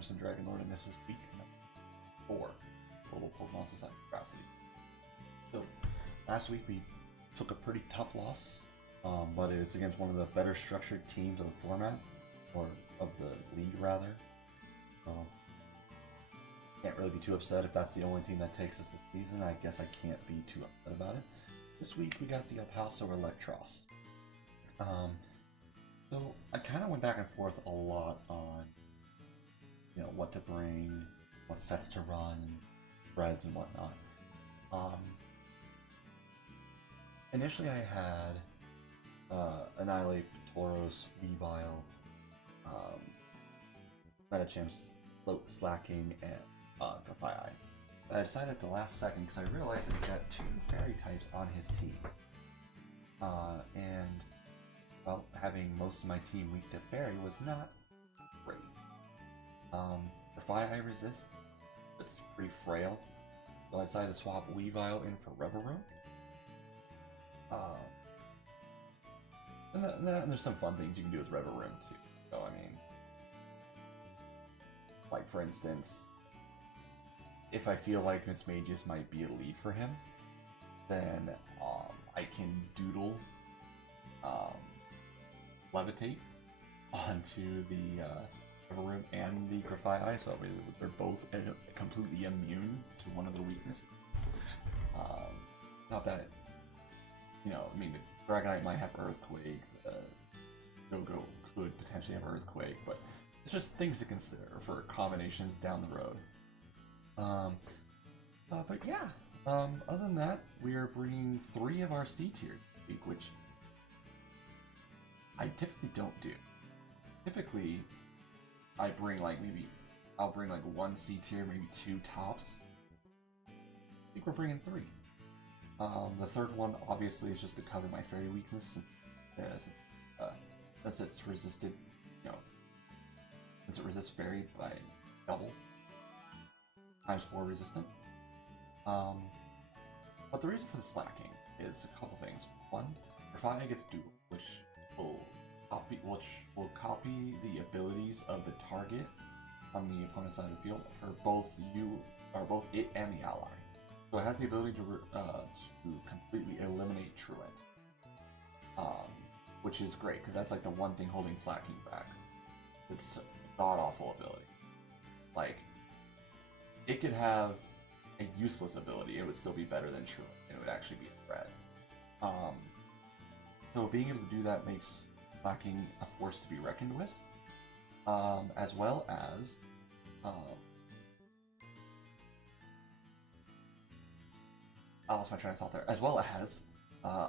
I'm SinDragonLord, and this is week 4 Global Pokemon Society Draft League. So, last week we took a pretty tough loss, but it's against one of the better structured teams of the format, or of the league rather. Can't really be too upset if that's the only team that takes us this season. I guess I can't be too upset about it. This week we got the Passo Eelektross. So I kind of went back and forth a lot on, what to bring, what sets to run, threads and whatnot. Initially I had Annihilate, Tauros, Weavile, Metachamp, Float, Slacking, and Grafai. I decided at the last second because I realized that he's got 2 fairy types on his team. And well, having most of my team weak to fairy was not great. Grafai resists, it's pretty frail, so I decided to swap Weavile in for Reverum. And there's some fun things you can do with Reverum too. So I mean, like for instance, if I feel like Mismagius might be a lead for him, then I can doodle Levitate onto the Reverum and the Grafai, so they're both completely immune to one of their weaknesses. Not that, I mean, the Dragonite might have Earthquake, Go-Go could potentially have Earthquake, but it's just things to consider for combinations down the road. But yeah, other than that, we are bringing 3 of our C tier this week, which I typically don't do. Typically, I'll bring like 1 C tier, maybe 2 tops. I think we're bringing 3. The third one obviously is just to cover my fairy weakness, since it's resisted, since it resists fairy by double, times 4 resistant. But the reason for the slacking is a couple things. One, Grafai gets dual, which will copy the abilities of the target on the opponent's side of the field for both it and the ally. So it has the ability to completely eliminate Truant, which is great because that's like the one thing holding slacking back. It's a god-awful ability. Like, it could have a useless ability, it would still be better than Truant, and it would actually be a threat. So being able to do that makes slacking a force to be reckoned with, as well as I lost my train of thought there. As well as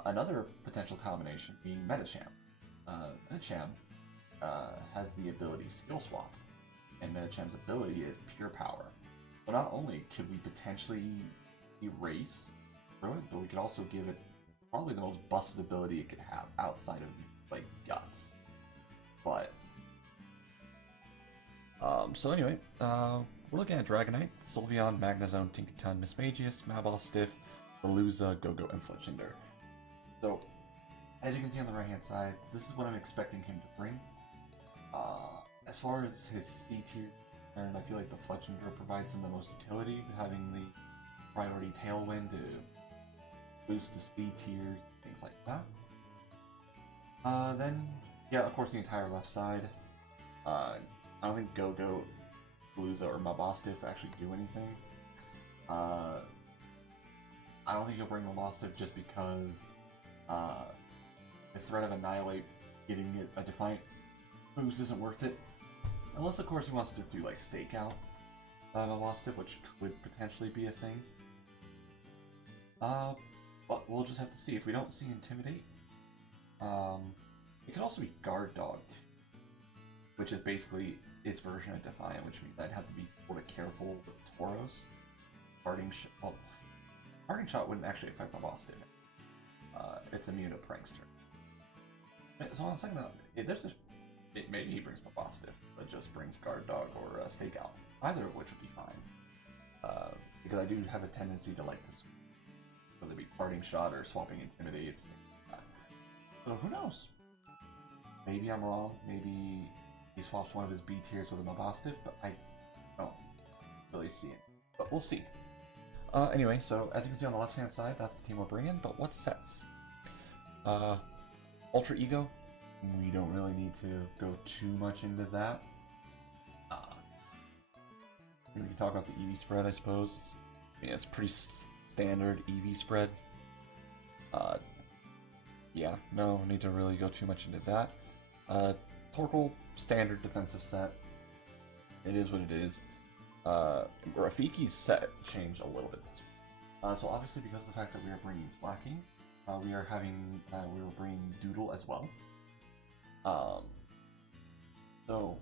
another potential combination being Metachamp. Metachamp has the ability Skill Swap, and Metachamp's ability is Pure Power. So not only could we potentially erase Truant, but we could also give it probably the most busted ability it could have outside of like Guts. But so anyway, we're looking at Dragonite, Sylveon, Magnezone, Tinkaton, Mismagius, Mabalstiff, Veluza, Go-Go, and Fletchinder. So as you can see on the right hand side, this is what I'm expecting him to bring. As far as his C tier, and I feel like the Fletchinder provides him the most utility, having the priority Tailwind to boost the speed tiers, things like that. Then, yeah, of course, the entire left side. I don't think Go-Go, Veluza, or Mabalstiff actually do anything. I don't think he'll bring Mabalstiff just because the threat of Annihilate getting it a Defiant boost isn't worth it. Unless, of course, he wants to do like Stakeout Mabalstiff, which could potentially be a thing. But we'll just have to see. If we don't see Intimidate, it could also be Guard Dog too, which is basically its version of Defiant, which means I'd have to be sort of careful with Tauros. Parting Shot wouldn't actually affect Mabalstiff. It's immune to Prankster. So on the second note, maybe he brings Mabalstiff, but just brings Guard Dog or Stakeout. Either of which would be fine. Because I do have a tendency to like this, whether it be Parting Shot or swapping Intimidates, things like that. So who knows? Maybe I'm wrong. Maybe he swaps one of his B tiers with a Mabalstiff, but I really see it, but we'll see. Anyway, so as you can see on the left-hand side, that's the team we're bringing. But what sets? Ultra Ego. We don't really need to go too much into that. We can talk about the EV spread, I suppose. I mean, it's pretty standard EV spread. Yeah, no need to really go too much into that. Torkoal, standard defensive set. It is what it is. Rafiki's set changed a little bit. So obviously, because of the fact that we are bringing slacking, we are bringing Doodle as well. So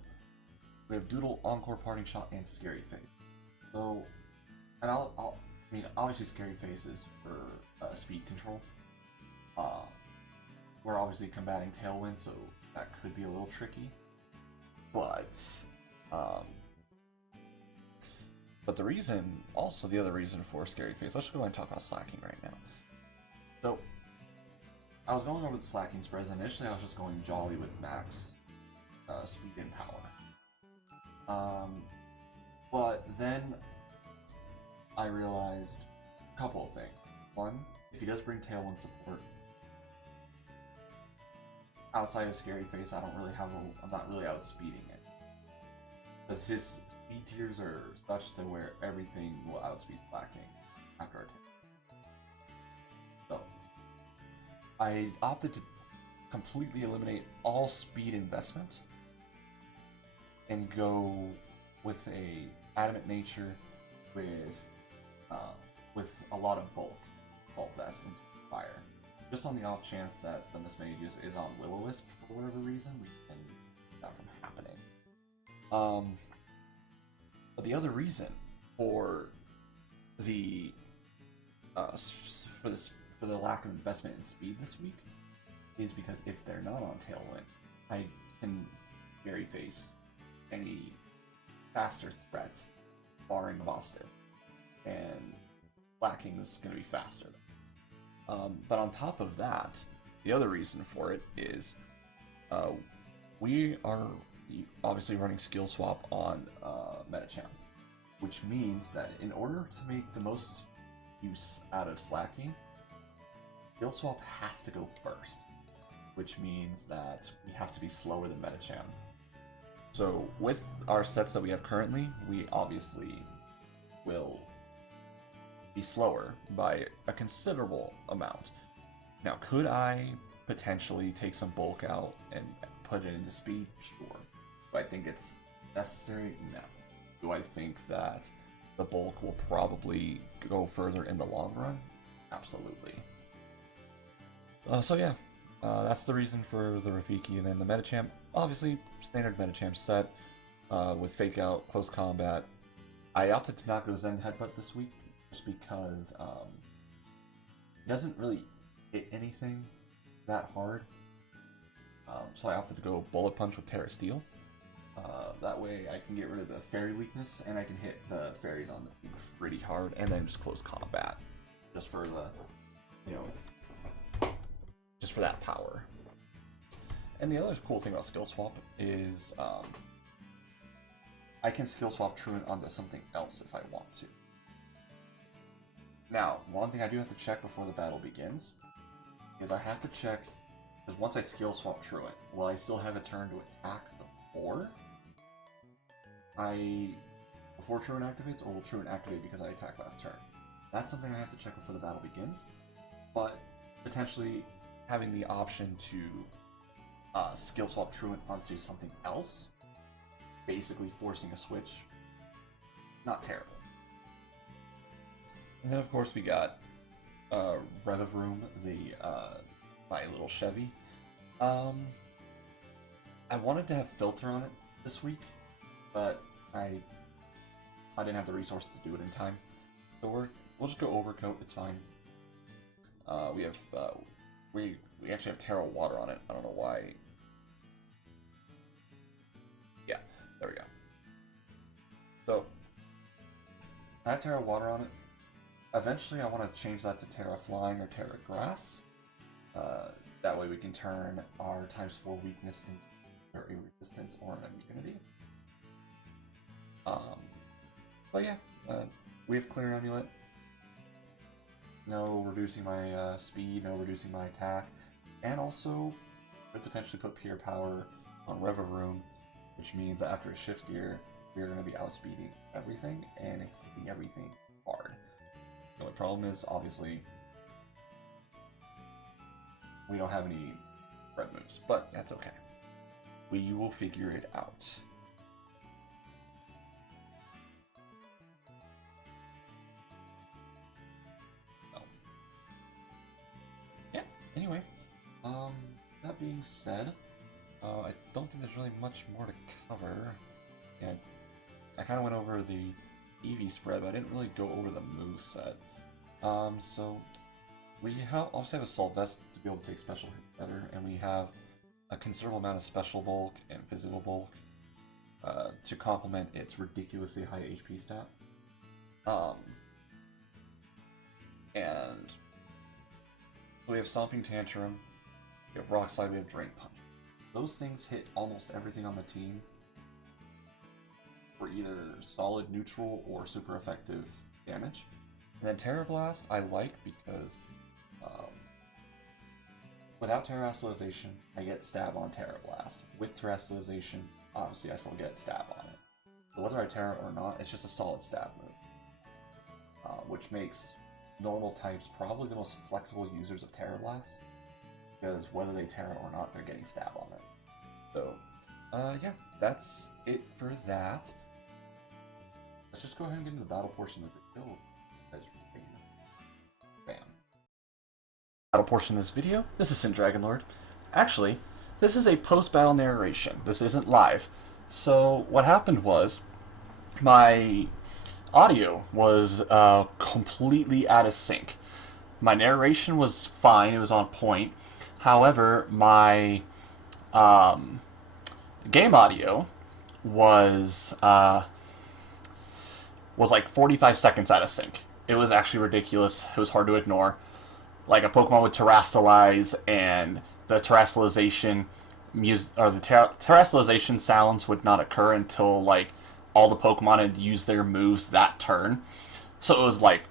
we have Doodle, Encore, Parting Shot, and Scary Face. So, and I mean, obviously, Scary Face is for speed control. We're obviously combating Tailwind, so that could be a little tricky. But the reason, also the other reason for Scary Face, let's just go ahead and talk about slacking right now. So, I was going over the slacking spreads, and initially I was just going Jolly with max speed and power. But then I realized a couple of things. One, if he does bring Tailwind support, outside of Scary Face, I'm not really outspeeding it. Because his speed tiers are such to where everything will outspeed slacking after our turn. So, I opted to completely eliminate all speed investment and go with a Adamant Nature with a lot of bulk vest and fire. Just on the off chance that the MISPLAY is on Will-O-Wisp for whatever reason, we can keep that from happening. But the other reason for the for the lack of investment in speed this week is because if they're not on Tailwind, I can Scary Face any faster threat, barring Vostok, and Slacking is going to be faster. But on top of that, the other reason for it is we are obviously running skill swap on Metachamp, which means that in order to make the most use out of slacking, skill swap has to go first, which means that we have to be slower than Metachamp. So with our sets that we have currently, we obviously will be slower by a considerable amount. Now, could I potentially take some bulk out and put it into speed? Sure. Do I think it's necessary? No. Do I think that the bulk will probably go further in the long run? Absolutely. So yeah, that's the reason for the Rafiki. And then the Metachamp, obviously standard Metachamp set with Fake Out, Close Combat. I opted to not go Zen Headbutt this week just because it doesn't really hit anything that hard. So I opted to go Bullet Punch with Terra Steel. That way I can get rid of the fairy weakness and I can hit the fairies on the pretty hard, and then just Close Combat just for the, just for that power. And the other cool thing about skill swap is I can skill swap Truant onto something else if I want to. Now, one thing I do have to check before the battle begins is I have to check, because once I skill swap Truant, will I still have a turn to attack before Truant activates, or will Truant activate because I attack last turn? That's something I have to check before the battle begins, but potentially having the option to skill swap Truant onto something else, basically forcing a switch, not terrible. And then of course we got Rev of Room, my little Chevy. I wanted to have Filter on it this week, but I didn't have the resources to do it in time. So we'll just go Overcoat, it's fine. We have we actually have Terra Water on it. I don't know why. Yeah, there we go. So I have Terra Water on it. Eventually I want to change that to Terra Flying or Terra Grass. That way we can turn our ×4 weakness into a resistance or an immunity. But yeah, Wave Clear Amulet. No reducing my speed, no reducing my attack, and also could potentially put Pure Power on Reveroom, which means that after a Shift Gear, we're going to be outspeeding everything and hitting everything hard. The only problem is, obviously, we don't have any red moves, but that's okay. We will figure it out. Oh. Yeah, anyway, that being said, I don't think there's really much more to cover. And I kind of went over the EV spread, but I didn't really go over the moveset. So we also have Assault Vest to be able to take special hits better, and we have a considerable amount of special bulk and physical bulk to complement its ridiculously high HP stat. And we have Stomping Tantrum, we have Rock Slide, we have Drain Punch. Those things hit almost everything on the team for either solid, neutral, or super effective damage. And then Terra Blast I like because without Terrestrialization, I get stab on Terra Blast. With Terrestrialization, obviously I still get stab on it. So whether I Terra or not, it's just a solid stab move. Which makes normal types probably the most flexible users of Terra Blast, because whether they Terra or not, they're getting stab on it. So, yeah, that's it for that. Let's just go ahead and get into the battle portion of the video. Bam. Battle portion of this video. This is SinDragonLord. Actually, this is a post-battle narration. This isn't live. So what happened was, my audio was completely out of sync. My narration was fine. It was on point. However, my game audio was like 45 seconds out of sync. It was actually ridiculous. It was hard to ignore. Like a Pokemon would terrestrialize, and the terrestrialization terrestrialization sounds would not occur until like all the Pokemon had used their moves that turn. So it was like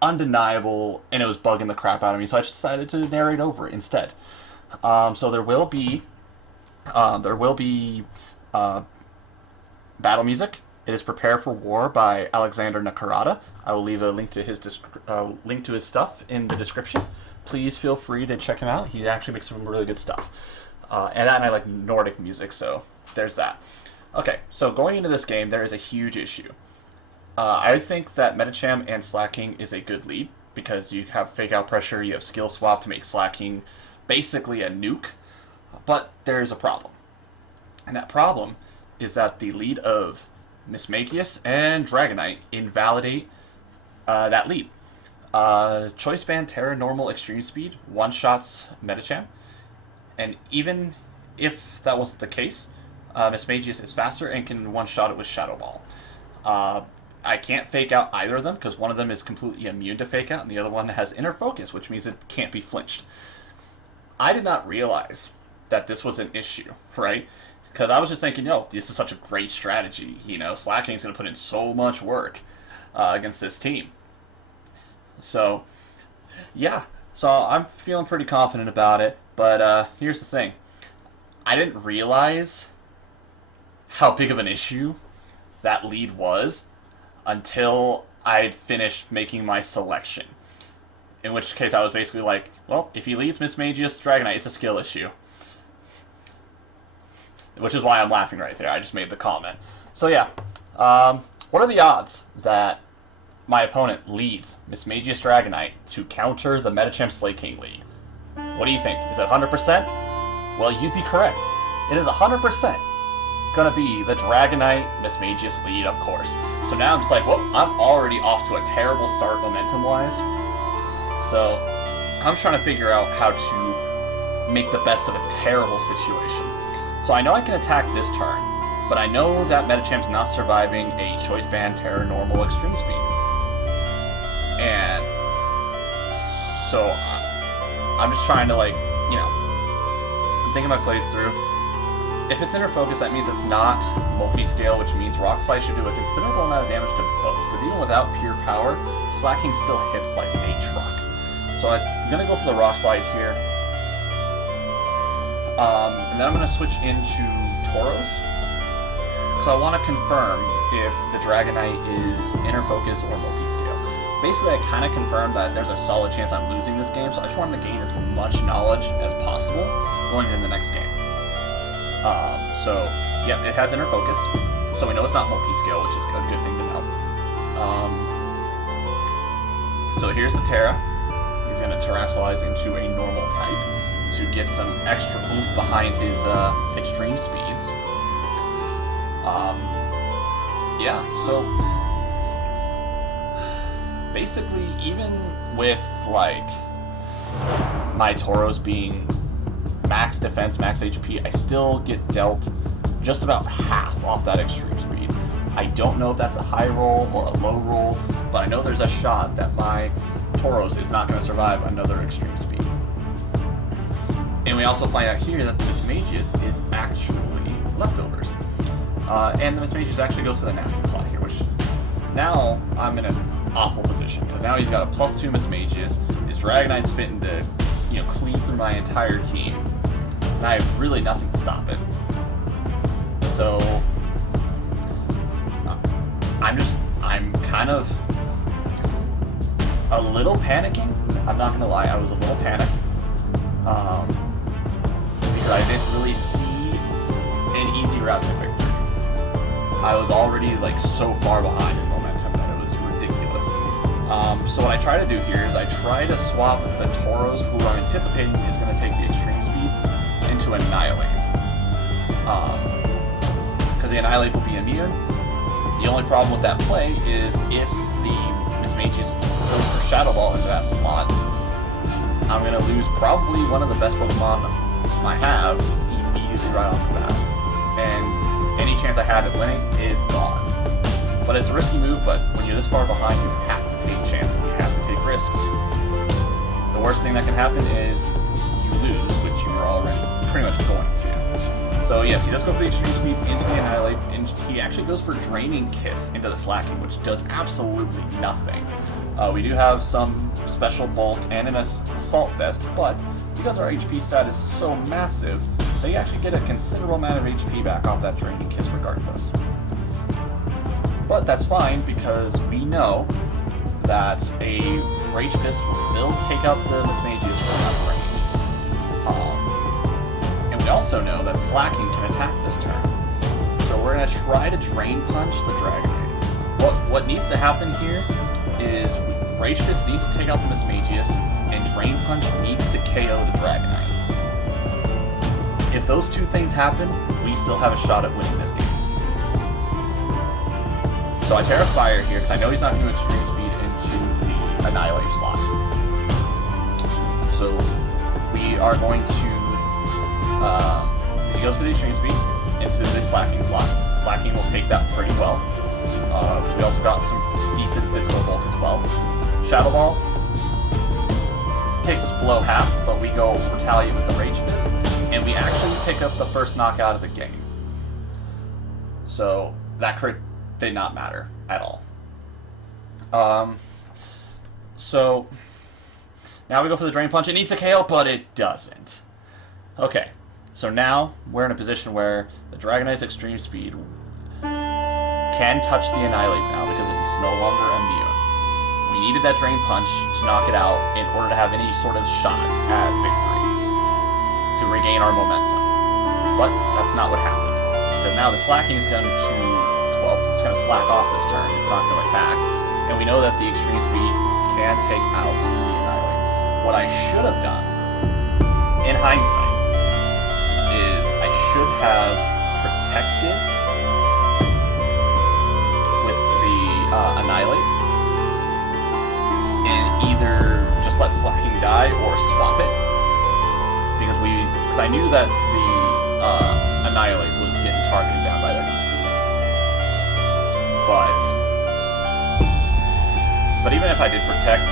undeniable, and it was bugging the crap out of me. So I just decided to narrate over it instead. So there will be battle music. It is Prepare for War by Alexander Nakarada. I will leave a link to his stuff in the description. Please feel free to check him out. He actually makes some really good stuff. And I like Nordic music, so there's that. Okay, so going into this game, there is a huge issue. I think that Medicham and Slacking is a good lead, because you have Fake Out Pressure, you have Skill Swap to make Slacking basically a nuke. But there is a problem. And that problem is that the lead of Mismagius and Dragonite invalidate that lead. Choice Band Terra Normal Extreme Speed one-shots Medicham, and even if that wasn't the case, Mismagius is faster and can one-shot it with Shadow Ball. I can't fake out either of them, because one of them is completely immune to fake out, and the other one has Inner Focus, which means it can't be flinched. I did not realize that this was an issue, right? Because I was just thinking, this is such a great strategy. Slacking's going to put in so much work against this team. So, yeah. So I'm feeling pretty confident about it. But here's the thing. I didn't realize how big of an issue that lead was until I'd finished making my selection. In which case I was basically like, well, if he leads Mismagius Dragonite, it's a skill issue. Which is why I'm laughing right there. I just made the comment. So yeah, what are the odds that my opponent leads Mismagius Dragonite to counter the Medicham Slaking lead? What do you think? Is it 100%? Well, you'd be correct. It is 100% gonna be the Dragonite Mismagius lead, of course. So now I'm just like, well, I'm already off to a terrible start momentum-wise. So I'm trying to figure out how to make the best of a terrible situation. So I know I can attack this turn, but I know that Medicham's not surviving a Choice Band Terra Normal Extreme Speed. And so I'm just trying to I'm thinking my plays through. If it's Inner Focus, that means it's not multi-scale, which means Rock Slide should do a considerable amount of damage to close, because even without pure power, slacking still hits like a truck. So I'm gonna go for the rock slide here. And then I'm gonna switch into Tauros. So I want to confirm if the Dragonite is inner focus or multi-scale. Basically, I kind of confirmed that there's a solid chance I'm losing this game, so I just wanted to gain as much knowledge as possible going into the next game. So, yeah, it has inner focus, so we know it's not multi-scale, which is a good thing to know. So here's the Terra. He's going to Terrasilize into a normal type to get some extra oomph behind his extreme speeds. Yeah, so basically, even with like my Tauros being max defense, max HP, I still get dealt just about half off that extreme speed. I don't know if that's a high roll or a low roll, but I know there's a shot that my Tauros is not going to survive another extreme speed. And we also find out here that the Mismagius is actually leftovers. And the Mismagius actually goes for the Nasty Claw here, which now I'm in an awful position, because now he's got a +2 Mismagius, his Dragonite's fitting to, cleave through my entire team, and I have really nothing to stop it. So, I'm kind of a little panicking. I'm not gonna lie, I was a little panicked, because I didn't really see an easy route to victory. I was already like so far behind in momentum that it was ridiculous. So what I try to do here is I try to swap the Tauros, who I'm anticipating is going to take the extreme speed, into Annihilate. Because the Annihilate will be immune. The only problem with that play is if the Mismagius goes for Shadow Ball into that slot, I'm going to lose probably one of the best Pokemon I have immediately right off the bat. And any chance I have at winning is gone. But it's a risky move, but when you're this far behind, you have to take chances, you have to take risks. The worst thing that can happen is you lose, which you were already pretty much going to. So yes, he does go for the extreme speed into the Annihilate, and he actually goes for Draining Kiss into the Slacking, which does absolutely nothing. We do have some special bulk and an Assault Vest, but because our HP stat is so massive, they actually get a considerable amount of HP back off that Draining Kiss regardless. But that's fine, because we know that a Rage Fist will still take out the Mismagius from that range. And we also know that Slacking can attack this turn. So we're going to try to Drain Punch the Dragonite. What needs to happen here is Rage Fist needs to take out the Mismagius, and Drain Punch needs to KO the Dragonite. If those two things happen, we still have a shot at winning this game. So I Terra Fire here, because I know he's not going to extreme speed into the Annihilate slot. So we are going to, he goes for the extreme speed into the Slacking slot. Slacking will take that pretty well. We also got some decent physical bulk as well. Shadow Ball takes us below half, but we go Retaliate with the Rage Fist, and we actually pick up the first knockout of the game. So that crit did not matter at all. So now we go for the Drain Punch. It needs to KO, but it doesn't. Okay, so now we're in a position where the Dragonite's extreme speed can touch the Annihilate now because it's no longer immune. We needed that Drain Punch to knock it out in order to have any sort of shot at victory, to regain our momentum. But that's not what happened, because now the Slacking is going to, well, it's going to slack off this turn. It's not going to attack, and we know that the extreme speed can take out the Annihilate. What I should have done, in hindsight, is I should have protected with the Annihilate, and either just let Slacking die or swap it, because I knew that the Annihilate was getting targeted down by that speed. But even if I did protect,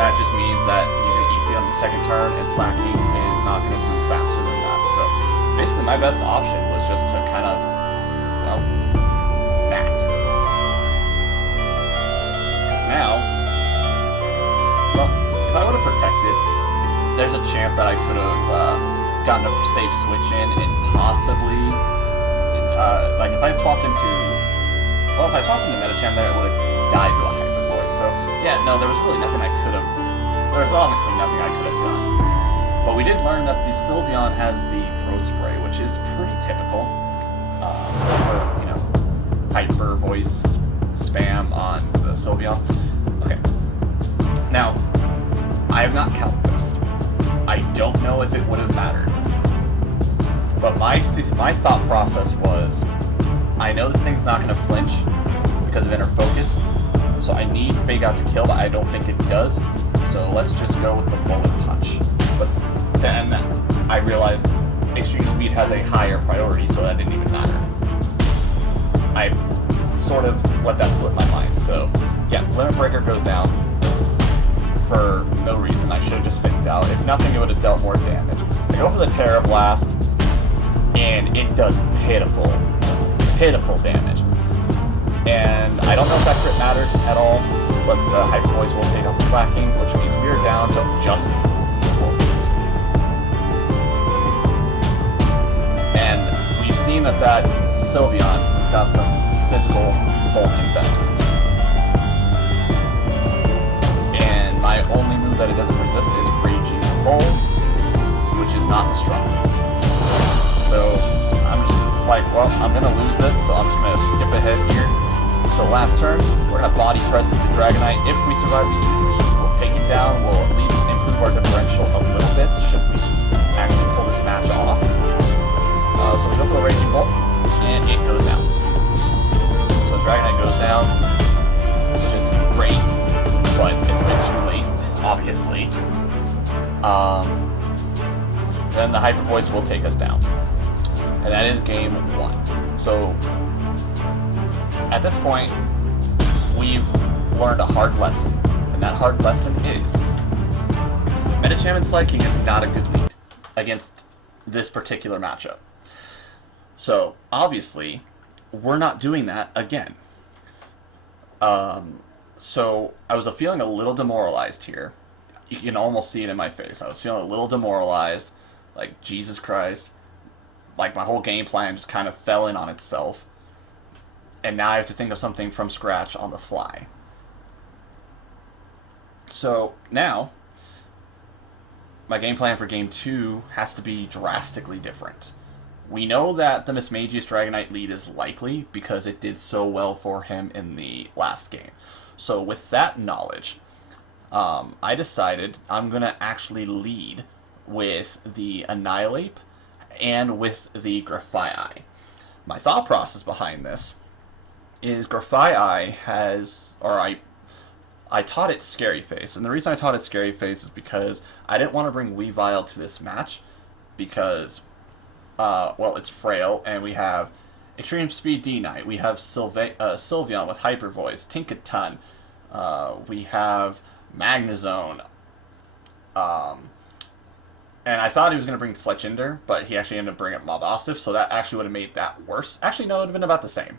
that just means that he's going to E-speed on the second turn, and Slacking is not going to move faster than that. So basically my best option was just to kind of, well, that. now, well, if I would have protected, there's a chance that I could have gotten a safe switch in and possibly, like if I had swapped into, well, if I swapped into Metacham there, it would have died to a Hyper Voice. So yeah, no, there was really nothing I could have, there was obviously nothing I could have done. But we did learn that the Sylveon has the Throat Spray, which is pretty typical for, you know, Hyper Voice spam on the Sylveon. Okay. Now, I have not counted this. I don't know if it would have mattered. But my thought process was, I know this thing's not going to flinch because of Inner Focus, so I need Fake Out to kill, but I don't think it does. So let's just go with the Bullet Punch. But then I realized Extreme Speed has a higher priority, so that didn't even matter. I sort of let that slip my mind. So yeah, Limit Breaker goes down for no reason. I should have just faked out. If nothing, it would have dealt more damage. I go for the Terra Blast, and it does pitiful damage. And I don't know if that crit mattered at all, but the Hyper Voice will take off the tracking, which means we're down to just Wolves. And we've seen that Sylveon has got some physical bulk investment. And my only move that it doesn't resist is Raging Bull, which is not the strongest. So I'm just like, well, I'm gonna lose this, so I'm just gonna skip ahead here. So last turn, we're gonna Body Press the Dragonite. If we survive the EXP, we'll take it down. We'll at least improve our differential a little bit, should we actually pull this match off. So we go for the Raging Bolt, and it goes down. So Dragonite goes down, which is great, but it's a bit too late, obviously. Then the Hyper Voice will take us down. And that is game 1. So at this point, we've learned a hard lesson. And that hard lesson is Metacham and Psyking is not a good lead against this particular matchup. So obviously, we're not doing that again. So I was feeling a little demoralized here. You can almost see it in my face. I was feeling a little demoralized, like Jesus Christ. Like my whole game plan just kind of fell in on itself. And now I have to think of something from scratch on the fly. So now, my game plan for game 2 has to be drastically different. We know that the Mismagius Dragonite lead is likely because it did so well for him in the last game. So with that knowledge, I decided I'm going to actually lead with the Annihilate and with the Grafaiai. My thought process behind this is Grafaiai has, or I taught it Scary Face, and the reason I taught it Scary Face is because I didn't want to bring Weavile to this match because, well, it's frail, and we have Extreme Speed D-Knight, we have Sylveon with Hyper Voice, Tinkaton, we have Magnezone, and I thought he was going to bring Fletchinder, but he actually ended up bringing Mobostif, so that actually would have made that worse. Actually, no, it would have been about the same.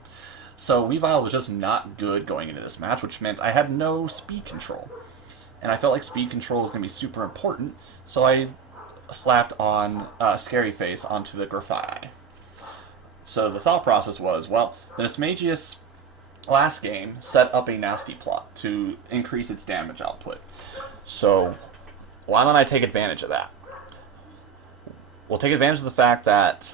So Weavile was just not good going into this match, which meant I had no speed control. And I felt like speed control was going to be super important, so I slapped on Scary Face onto the Grafaiai. So the thought process was, well, the Mismagius last game set up a nasty plot to increase its damage output. So why don't I take advantage of that? We'll take advantage of the fact that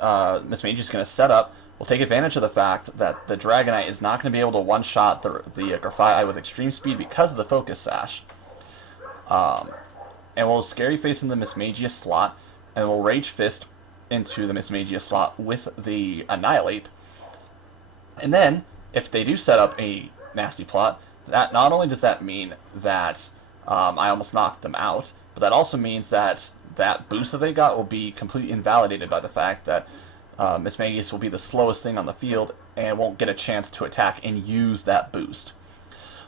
Mismagius is going to set up. We'll take advantage of the fact that the Dragonite is not going to be able to one-shot the Grafaiai with extreme speed because of the Focus Sash. And we'll Scary Face in the Mismagius slot, and we'll Rage Fist into the Mismagius slot with the Annihilate. And then, if they do set up a nasty plot, that not only does that mean that I almost knocked them out, but that also means that that boost that they got will be completely invalidated by the fact that Mismagius will be the slowest thing on the field and won't get a chance to attack and use that boost.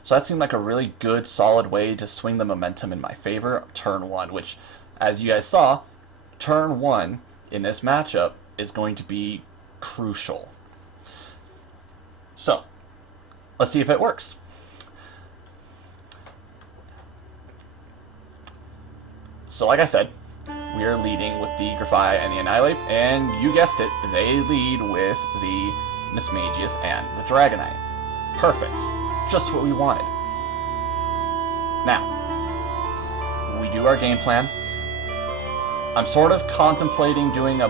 So that seemed like a really good, solid way to swing the momentum in my favor turn 1, which, as you guys saw, turn 1 in this matchup is going to be crucial. So, let's see if it works. So like I said, we are leading with the Grafia and the Annihilate, and you guessed it, they lead with the Mismagius and the Dragonite. Perfect. Just what we wanted. Now, we do our game plan. I'm sort of contemplating doing a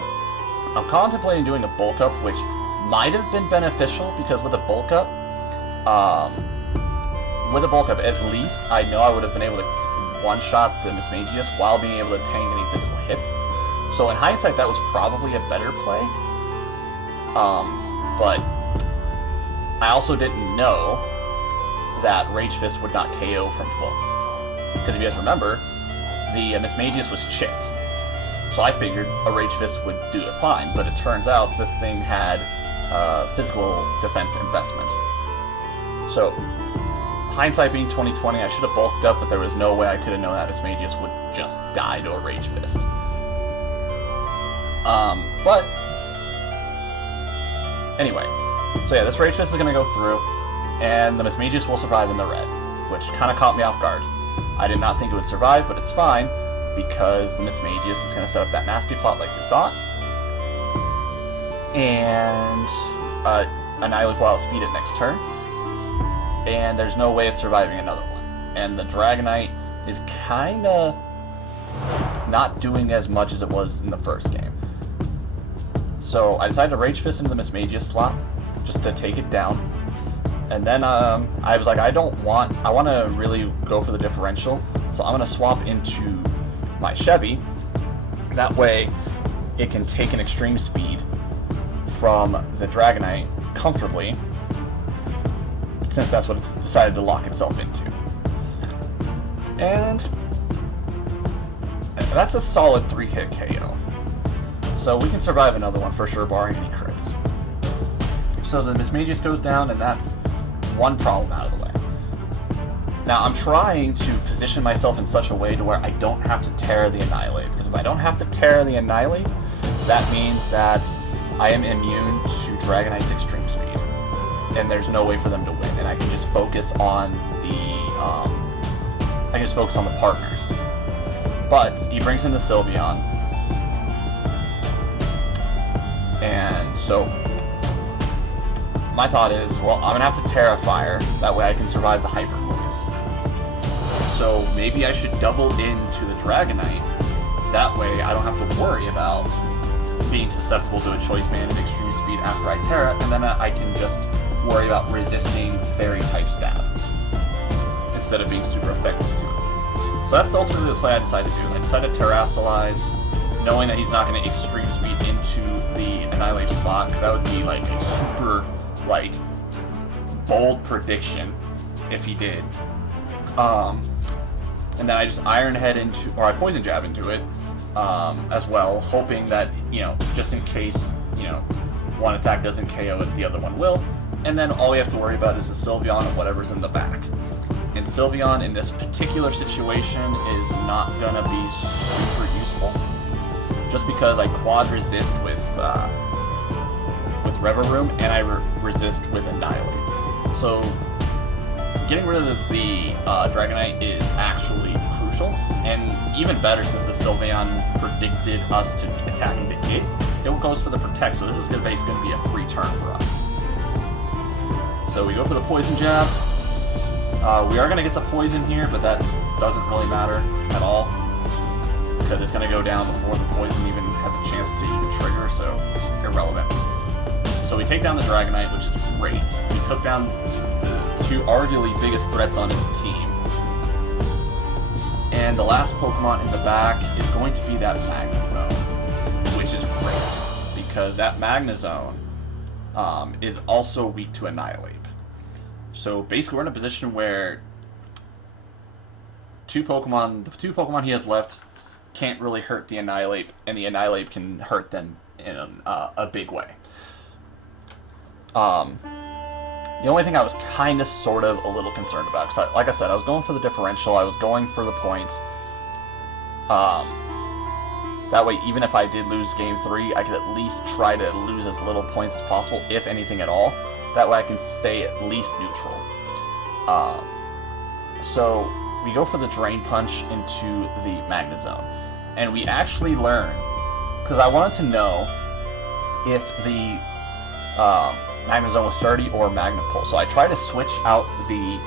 bulk up, which might have been beneficial because with a bulk up, at least I know I would have been able to one-shot the Mismagius while being able to tank any physical hits. So in hindsight, that was probably a better play. But I also didn't know that Rage Fist would not KO from full. Because if you guys remember, the Mismagius was chipped. So I figured a Rage Fist would do it fine, but it turns out this thing had physical defense investment. So, hindsight being 2020, I should have bulked up, but there was no way I could have known that Mismagius would just die to a Rage Fist. But anyway, so yeah, this Rage Fist is going to go through, and the Mismagius will survive in the red, which kind of caught me off guard. I did not think it would survive, but it's fine, because the Mismagius is going to set up that nasty plot like we thought, and Annihilate will outspeed it next turn, and there's no way it's surviving another one. And the Dragonite is kind of not doing as much as it was in the first game. So I decided to Rage Fist into the Mismagius slot, just to take it down. And then I was like, I want to really go for the differential, so I'm going to swap into my Chevy. That way, it can take an extreme speed from the Dragonite comfortably, since that's what it's decided to lock itself into. And that's a solid 3-hit KO. So we can survive another one for sure, barring any crits. So the Mismagius goes down, and that's one problem out of the way. Now I'm trying to position myself in such a way to where I don't have to tear the Annihilate, because if I don't have to tear the Annihilate, that means that I am immune to Dragonite's extreme speed, and there's no way for them to win, and I can just focus on the partners. But he brings in the Sylveon, and so my thought is, well, I'm gonna have to Terrafire, that way I can survive the Hyper Voice. So maybe I should double into the Dragonite, that way I don't have to worry about being susceptible to a Choice Band and extreme speed after I Terra, and then I can just worry about resisting Fairy type stabs instead of being super effective to it. So that's ultimately the play I decided to do. I decided to Terrasilize, knowing that he's not going to extreme speed into the Annihilate spot, because that would be like a super, like, bold prediction if he did. And then I just Iron Head into, or I Poison Jab into it, as well, hoping that, just in case, one attack doesn't KO it, the other one will. And then all we have to worry about is the Sylveon and whatever's in the back. And Sylveon in this particular situation is not gonna be super useful, just because I quad resist with Reverum, and I resist with Annihilate. So getting rid of the Dragonite is actually crucial, and even better since the Sylveon predicted us to attack into it. It goes for the Protect, so this is basically going to be a free turn for us. So we go for the Poison Jab. We are going to get the Poison here, but that doesn't really matter at all, because it's going to go down before the Poison even has a chance to even trigger, so irrelevant. So we take down the Dragonite, which is great. We took down the two arguably biggest threats on his team. And the last Pokemon in the back is going to be that Magnezone, which is great, because that Magnezone is also weak to Annihilate. So basically we're in a position where the two Pokemon he has left can't really hurt the Annihilate, and the Annihilate can hurt them in a big way. The only thing I was kind of, sort of, a little concerned about, because like I said, I was going for the differential, I was going for the points. That way, even if I did lose Game 3, I could at least try to lose as little points as possible, if anything at all. That way I can stay at least neutral. So we go for the Drain Punch into the Magna Zone. And we actually learn, because I wanted to know if the Magna Zone was sturdy or Magnet Pull. So I try to switch out the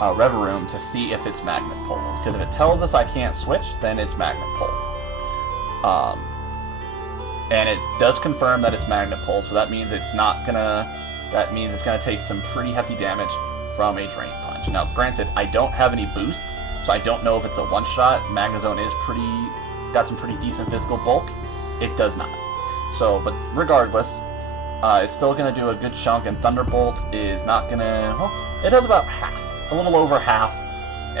Reverum to see if it's Magnet Pull. Because if it tells us I can't switch, then it's Magnet Pull. And it does confirm that it's Magnet Pull, so that means it's not gonna. That means it's gonna take some pretty hefty damage from a Drain Punch. Now, granted, I don't have any boosts, so I don't know if it's a one-shot. Magna Zone is got some pretty decent physical bulk. It does not. So, but regardless, it's still gonna do a good chunk, and Thunderbolt is not gonna. Well, it does about half, a little over half.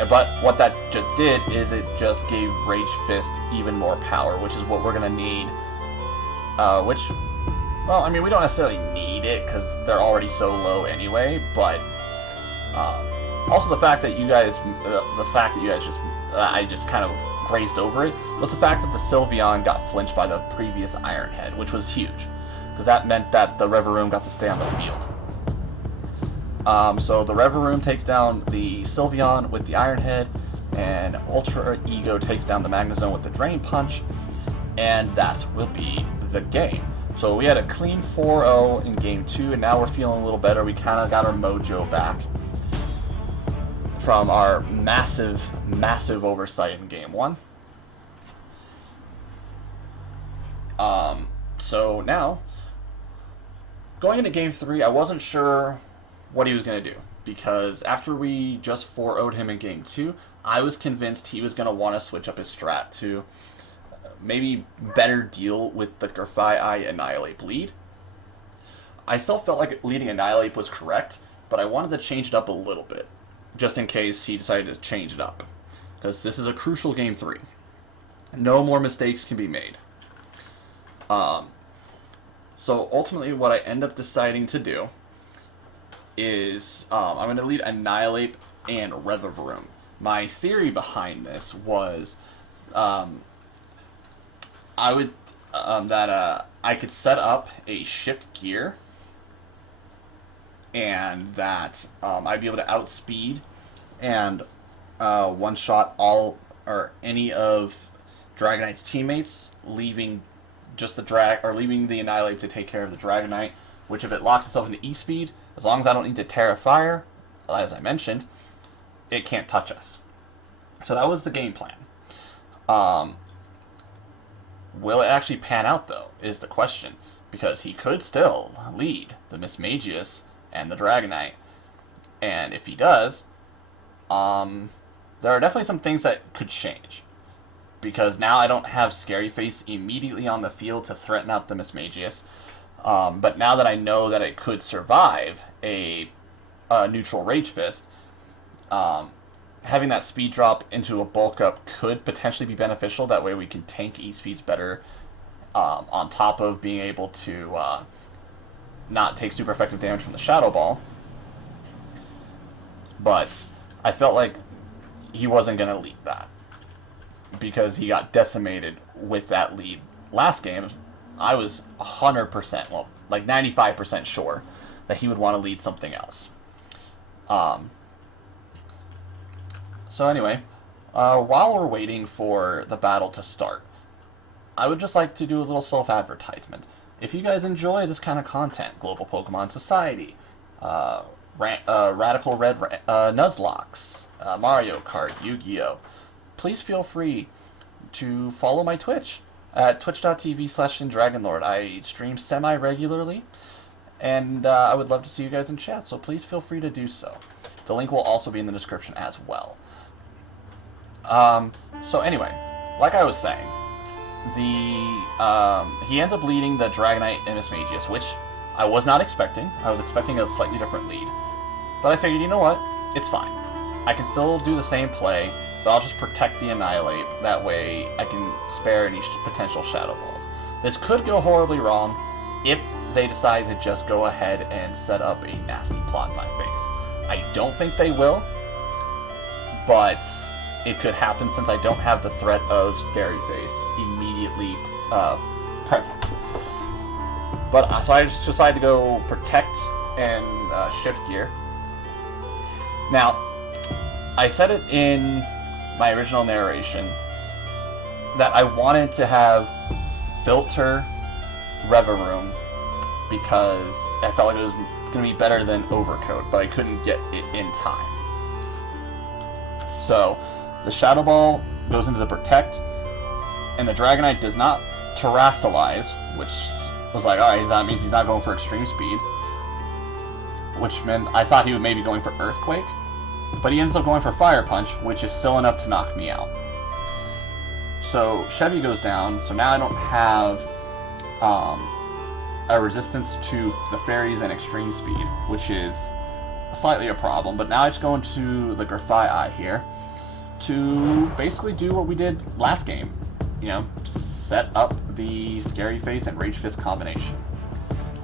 But what that just did is it just gave Rage Fist even more power, which is what we're gonna need. Well, I mean, we don't necessarily need it because they're already so low anyway. But also the fact that you guys just, I just kind of grazed over it, was the fact that the Sylveon got flinched by the previous Iron Head, which was huge, because that meant that the Reverum got to stay on the field. So the Reverum takes down the Sylveon with the Iron Head, and Ultra Ego takes down the Magna Zone with the Drain Punch, and that will be the game. So we had a clean 4-0 in game 2, and now we're feeling a little better. We kind of got our mojo back from our massive oversight in game 1. So now, going into game 3, I wasn't sure what he was going to do, because after we just 4-0'd him in game 2, I was convinced he was going to want to switch up his strat to maybe better deal with the Grafai Annihilate lead. I still felt like leading Annihilate was correct, but I wanted to change it up a little bit, just in case he decided to change it up, because this is a crucial game 3. No more mistakes can be made. So ultimately what I end up deciding to do is I'm going to lead Annihilate and Reverum. My theory behind this was I could set up a shift gear, and that I'd be able to outspeed and one-shot all or any of Dragonite's teammates, leaving just leaving the Annihilate to take care of the Dragonite. Which, if it locks itself into E-speed, as long as I don't need to Terra Fire, as I mentioned, it can't touch us. So that was the game plan. Will it actually pan out, though, is the question. Because he could still lead the Mismagius and the Dragonite. And if he does, there are definitely some things that could change. Because now I don't have Scary Face immediately on the field to threaten out the Mismagius. But now that I know that it could survive a neutral Rage Fist, having that speed drop into a bulk up could potentially be beneficial. That way we can tank E-speeds better, on top of being able to not take super effective damage from the Shadow Ball. But I felt like he wasn't going to lead that, because he got decimated with that lead last game. I was 100%, well, like 95% sure that he would want to lead something else. So anyway, while we're waiting for the battle to start, I would just like to do a little self-advertisement. If you guys enjoy this kind of content, Global Pokemon Society, Radical Red Nuzlocke, Mario Kart, Yu-Gi-Oh!, please feel free to follow my Twitch at twitch.tv/SinDragonLord. I stream semi-regularly, and I would love to see you guys in chat, so please feel free to do so. The link will also be in the description as well. So anyway, like I was saying, he ends up leading the Dragonite and Mismagius, which I was not expecting. I was expecting a slightly different lead. But I figured, you know what? It's fine. I can still do the same play, but I'll just protect the Annihilate. That way I can spare any potential Shadow Balls. This could go horribly wrong if they decide to just go ahead and set up a nasty plot in my face. I don't think they will, but it could happen since I don't have the threat of Scary Face immediately present. But so I just decided to go protect and shift gear. Now, I said it in my original narration, that I wanted to have filter Reverum because I felt like it was going to be better than Overcoat, but I couldn't get it in time. So the Shadow Ball goes into the Protect, and the Dragonite does not Terrasilize, which was like, alright, that means he's not going for Extreme Speed, which meant I thought he would maybe going for Earthquake, but he ends up going for Fire Punch, which is still enough to knock me out. So Chevy goes down, so now I don't have a resistance to the fairies and extreme speed, which is slightly a problem, but now I just go into the Grafai here to basically do what we did last game, you know, set up the Scary Face and Rage Fist combination.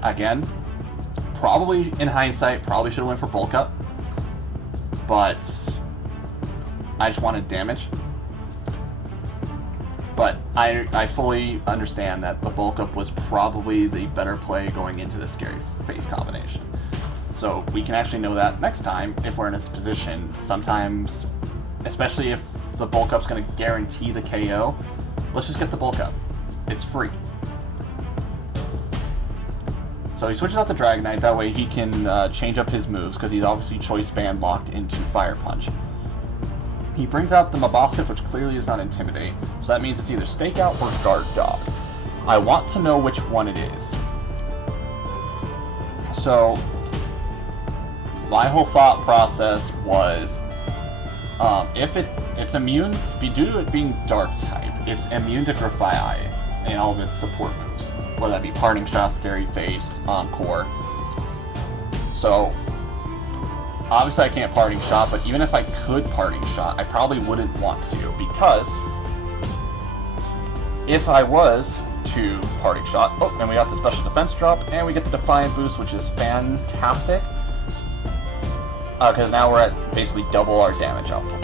Again, probably in hindsight, probably should have went for Bulk Up, but I just wanted damage. But I fully understand that the Bulk Up was probably the better play going into the Scary Face combination. So we can actually know that next time if we're in this position. Sometimes, especially if the Bulk Up's going to guarantee the KO, let's just get the Bulk Up. It's free. So he switches out the Dragonite, that way he can change up his moves, because he's obviously Choice Band locked into Fire Punch. He brings out the Mabostiff, which clearly is not Intimidate, so that means it's either Stakeout or Guard Dog. I want to know which one it is. So, my whole thought process was, if it's immune, due to it being Dark type, it's immune to Grafai and all of its support moves, whether that be Parting Shot, Scary Face, Encore. So, obviously I can't Parting Shot, but even if I could Parting Shot, I probably wouldn't want to, because if I was to Parting Shot, oh, and we got the Special Defense drop, and we get the Defiant boost, which is fantastic, because now we're at basically double our damage output.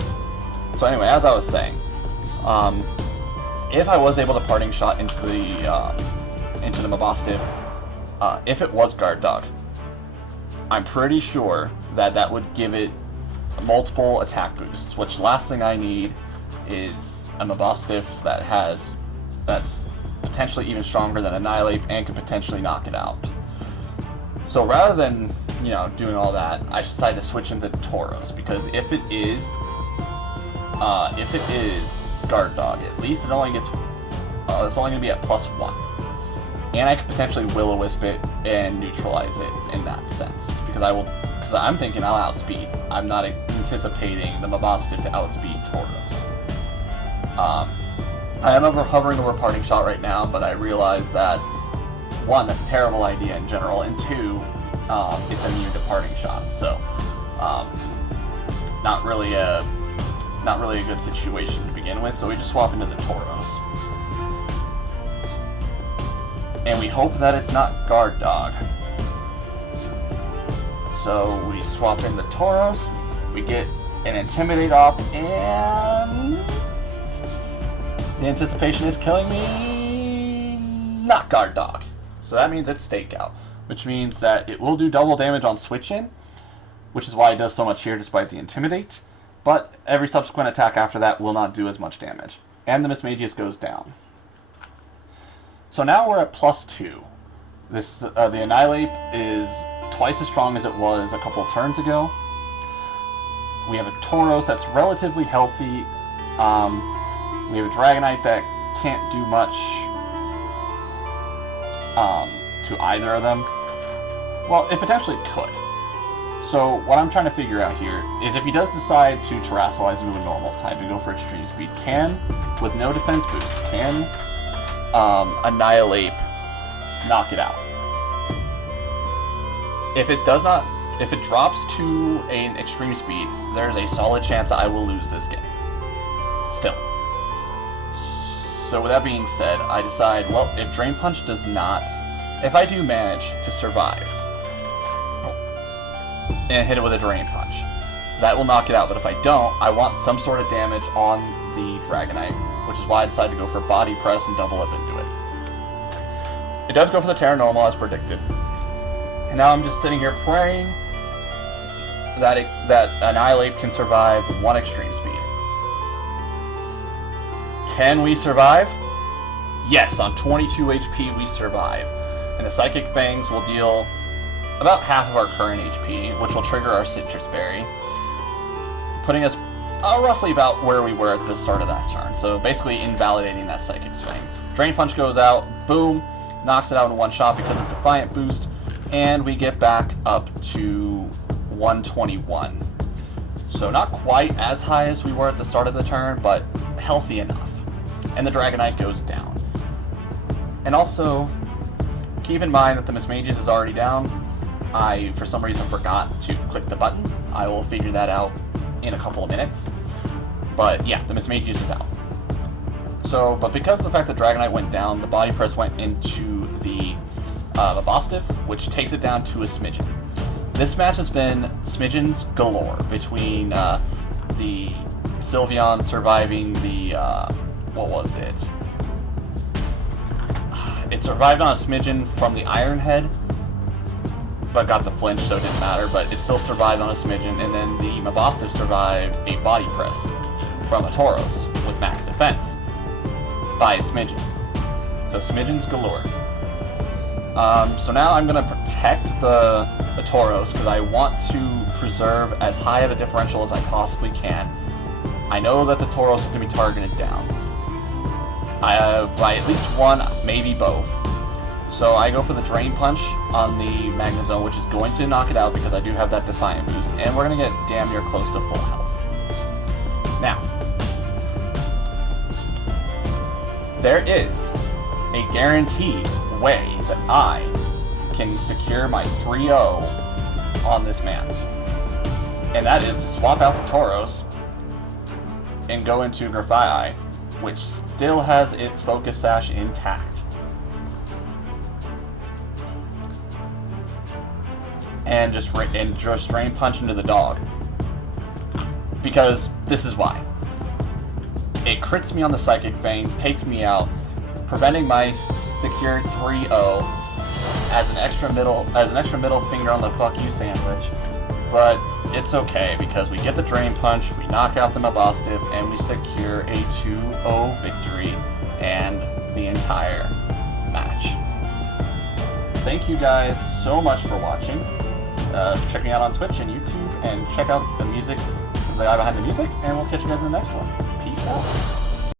So anyway, as I was saying, if I was able to Parting Shot into the Mabostiff, if it was Guard Dog, I'm pretty sure that would give it multiple attack boosts, which last thing I need is a Mabostiff that's potentially even stronger than Annihilate and could potentially knock it out. So rather than, you know, doing all that, I decided to switch into Tauros, because if it is Guard Dog, at least it only gets it's only going to be at +1. And I could potentially Will-O-Wisp it and neutralize it in that sense, because I'm thinking I'll outspeed. I'm not anticipating the Mabostiff to outspeed Tauros. I am hovering over Parting Shot right now, but I realize that, one, that's a terrible idea in general, and two, it's immune to Parting Shot, so not really a good situation to begin with. So we just swap into the Tauros. And we hope that it's not Guard Dog. So we swap in the Tauros, we get an Intimidate off, and the anticipation is killing me. Not Guard Dog. So that means it's Stakeout, which means that it will do double damage on switch in, which is why it does so much here despite the Intimidate, but every subsequent attack after that will not do as much damage. And the Mismagius goes down. So now we're at +2. This the Annihilate is twice as strong as it was a couple turns ago. We have a Tauros that's relatively healthy. We have a Dragonite that can't do much to either of them. Well, it potentially could. So what I'm trying to figure out here is if he does decide to Terrasilize into a normal type and go for extreme speed, with no defense boost, can Annihilate knock it out? If it drops to an extreme speed, there's a solid chance I will lose this game. Still. So with that being said, I decide, well, if Drain Punch does not, if I do manage to survive and hit it with a Drain Punch, that will knock it out. But if I don't, I want some sort of damage on the Dragonite, which is why I decided to go for Body Press and double up into it. It does go for the Terra Normal as predicted. And now I'm just sitting here praying that Annihilate can survive one extreme speed. Can we survive? Yes, on 22 HP we survive. And the Psychic Fangs will deal about half of our current HP, which will trigger our Citrus Berry, putting us roughly about where we were at the start of that turn. So basically invalidating that Psychic Fang. Drain Punch goes out, boom, knocks it out in one shot because of Defiant Boost, and we get back up to 121. So not quite as high as we were at the start of the turn, but healthy enough. And the Dragonite goes down. And also, keep in mind that the Mismagius is already down. I, for some reason, forgot to click the button. I will figure that out in a couple of minutes. But yeah, the Mismagius is out. So, but because of the fact that Dragonite went down, the Body Press went into the Mabostiff, which takes it down to a Smidgen. This match has been Smidgens galore between the Sylveon surviving the, what was it? It survived on a Smidgen from the Iron Head, but got the flinch, so it didn't matter, but it still survived on a Smidgen, and then the Mabostiff survived a Body Press from a Tauros with max defense by a Smidgen. So Smidgens galore. So now I'm going to protect the Tauros because I want to preserve as high of a differential as I possibly can. I know that the Tauros is going to be targeted down. By at least one, maybe both. So I go for the Drain Punch on the Magnezone, which is going to knock it out because I do have that Defiant Boost, and we're going to get damn near close to full health. Now, there is a guaranteed way that I can secure my 3-0 on this man. And that is to swap out the Tauros and go into Grafaiai, which still has its Focus Sash intact. And just Drain Punch into the dog. Because this is why. It crits me on the Psychic Fangs, takes me out, preventing my secured 3-0 as an extra middle finger on the fuck you sandwich. But it's okay because we get the Drain Punch, we knock out the Mabostiff, and we secure a 2-0 victory and the entire match. Thank you guys so much for watching. Check me out on Twitch and YouTube, and check out the music, the guy behind the music, and we'll catch you guys in the next one. Peace out.